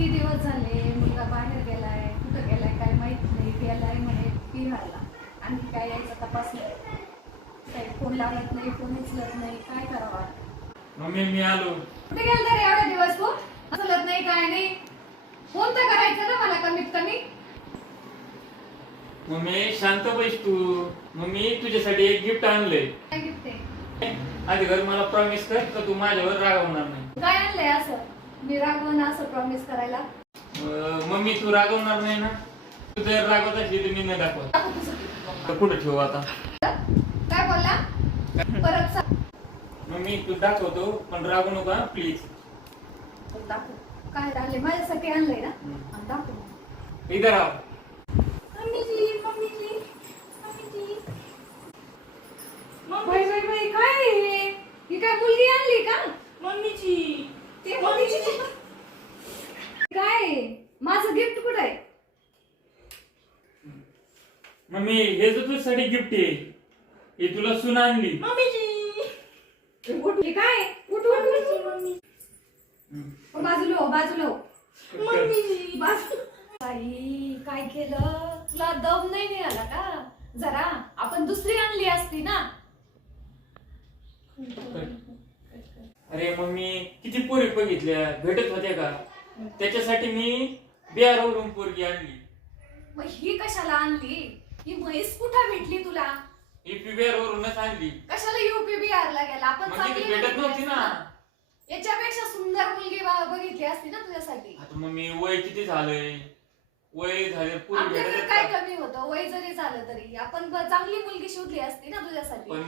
किती दिवस झाले मुलगा बाहेर गेलाय, कुठं गेलाय काय माहित नाही. गेलाय म्हणे बिहारला, आणखी काय यायचा तपास नाही. काही फोन लावत नाही, फोन उचलत नाही, काय करावा. मम्मी मी आलो. कुठे गेलता रे एवढे दिवस तू? उचलत नाही काय नाही. फोन तर करायचं ना मला कमीत कमी. मम्मी शांत बैस तू. मम्मी तुझ्यासाठी एक गिफ्ट आणलंय. काय गिफ्ट आहे? आधी घर मला प्रॉमिस कर का तू माझ्यावर रागवणार नाही. काय आणलंय असं? मी रागवण असं प्रॉमिस करायला? मम्मी तू रागवणार नाही ना? तू जर रागवत असली तर मी नाही दाखवत. दाखव तुझं. तर कुठे ठेवू आता? काय बोलला? परत सांग. मम्मी तू दाखवतो पण रागू नका प्लीज. दाखव. काय आणलंय? माझ्यासाठी आणलंय ना? हा, दाखव. इधर आ. मम्मीजी, मम्मीजी, मम्मीजी. बाई बाई बाई, काय आहे? ही काय मुलगी आणली का? मम्मीची ते मम्मीची. काय आहे? माझं गिफ्ट कुठे आहे? मम्मी हे जो तुझ्यासाठी गिफ्ट आहे हे तुला सून आणली. मम्मीची हे काय? उठ उठ उठ. मम्मी बाजूला हो, बाजूला हो. मम्मीची बाई काय केलं? तुला दम नाही मिळाला का? जरा आपण दुसरी आणली असती ना. अरे मम्मी किती पोरी बघितल्या भेटत होत्या का? त्याच्यासाठी मी बिहारवरून पोरगी आणली. मग ही कशाला आणली? ही म्हैस कुठं भेटली तुला? ही बिहारवरूनच आणली. कशाला युपी बिहारला गेला? आपण म्हणजे ती चांगली भेटत मुलगी नव्हती असती ना. याच्यापेक्षा सुंदर मुलगी बघितली असती ना तुझ्यासाठी. आता मम्मी वय किती झालंय? वय झाले पोरी आपल्याकडे भेटत काय का? कमी होतं? वय जरी झालं तरी आपण चांगली मुलगी शोधली असती ना तुझ्यासाठी. पण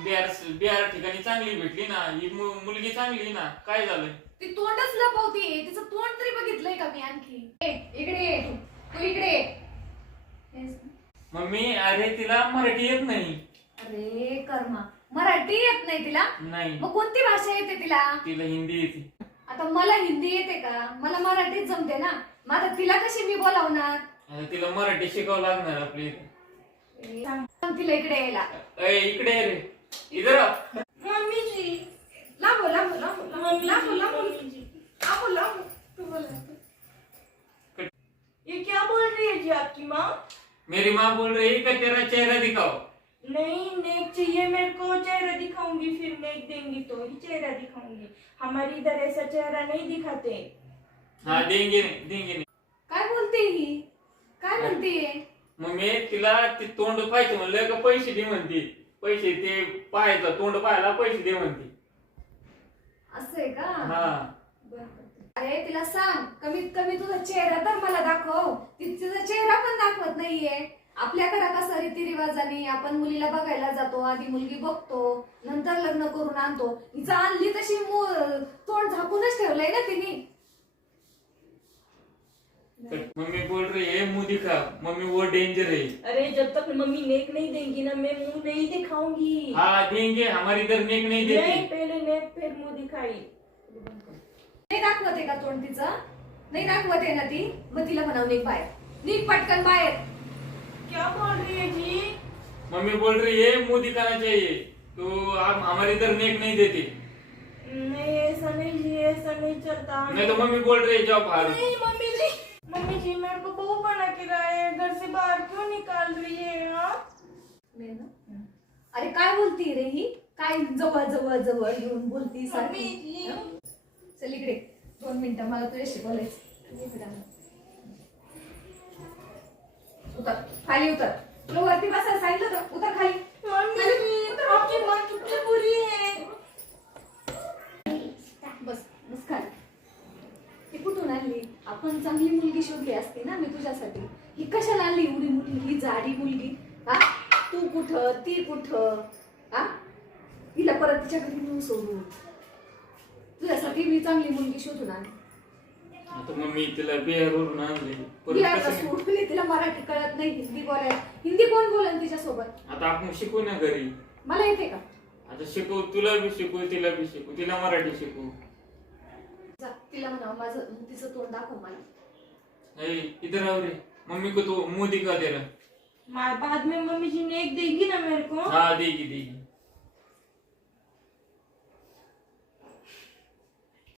बिहार ठिकाणी चांगली भेटली ना. ही मुलगी चांगली ना. काय झालंय? ती तोंडच लपवतीये. तिचं तोंड तरी बघितलंय का मी आणखी? इकडे ये तू इकडे ये. मम्मी अरे तिला मराठी येत नाही. अरे कर्मा, मराठी येत नाही तिला? नाही मग कोणती भाषा येते तिला? तिला हिंदी येते. आता मला हिंदी येते का? मला मराठीच जमते ना. मग आता तिला कशी मी बोलावणार? आता तिला मराठी शिकावं लागणार आपली. सांग तिला इकडे यायला. इकडे ये रे. इधर आ. मम्मीची लांबो लांबो लांबो लांबो लांबो लांबो मम्मीची लांबो लांबो. तू बोल. ये क्या बोल रही है जी आपकी माँ? मेरी माँ बोल रही है कि तेरा चेहरा दिखाओ. नहीं, नेक चाहिए मेरे को. चेहरा दिखाऊंगी फिर नेक देंगी तो ही चेहरा दिखाऊंगी. हमारे इधर ऐसा चेहरा नहीं दिखाते. हाँ देंगे नहीं. काय बोलते ही? काय म्हणते? मम्मी तिला ते तोंड पाहायचं म्हणलं का पैसे दे म्हणते. पैसे ते पाहायचं तोंड पाहायला पैसे दे म्हणते. असं आहे का? हा अरे तिला सांग कमीत कमी तुझा चेहरा तर मला दाखव. तिचा चेहरा पण दाखवत नाहीये. आपल्याकडे कसं रीतिरिवाजाने आपण मुलीला बघायला जातो, आधी मुलगी बघतो, नंतर लग्न करून आणतो. हिचा आणली तशी तोंड झाकूनच ठेवलंय ना तिने. मम्मी बोल रही है मुंह दिखा. मम्मी वो डेंजर है. अरे जब तक मम्मी नेक नहीं देंगी ना मैं मुंह नहीं दिखाऊंगी. हाँ देंगे. हमारे इधर नेक नहीं नहीं, देती. पहले नेक फिर मुंह दिखाई. नाही दाखवते का तोंड तिचं? नाही दाखवते ना ती. मग तिला म्हणावं निघ बाहेर, निघ पटकन बाहेर. क्या बोल रही है जी? मम्मी बोल रही है मुंह दिखाना चाहिए. तो आप हमारे इधर नेक नहीं देती. नहीं ऐसा नहीं जी, ऐसा नहीं चलता. नहीं तो मम्मी बोल रही है जाओ बाहर. नहीं मम्मी जी, मम्मी जी मेरे को बहू बना के लाए, घर से बाहर क्यों निकाल रही है आप? अरे काय बोलती रे ही? काय जवळ जवळ जवळ येऊन बोलती सारखी? मम्मी जी. हं? चल इकडे 2 मिनिटं मला तुझ्याशी बोलायचं. इकडे आण. उतर खाली उतर. तुला वरती बसायला सांगितलं होतं. उतर खाली. मम्मी जी आपकी माँ कितनी बुरी है. बस बस खाली. ती कुठून आणली? आपण चांगली मुलगी शोधली असती ना मी तुझ्यासाठी. ही कशाला आणली एवढी मुलगी? ही जाडी मुलगी. हा तू कुठं ती कुठं? हा हिला परत तिच्या घरी नेऊन सोडू. तुझ्यासाठी मी चांगली मुलगी शोधून आणली. आता मम्मी तिला बिहारवरून आणली. बिहारला सोडली. तिला मराठी कळत नाही, हिंदी बोलायला. हिंदी कोण बोलन तिच्यासोबत? आता आपण शिकू ना घरी. मला येते का? आता शिकू. तुला बी शिकू तिला बी शिकू. तिला मराठी शिकू. जा तिला म्हणावं माझं तिचं तोंड दाखव मला. इधर आओ रे. मम्मी को तो मुंह दिखा तेरा. बाद में मम्मी जी नेक देगी ना मेरे को. हाँ देगी देगी.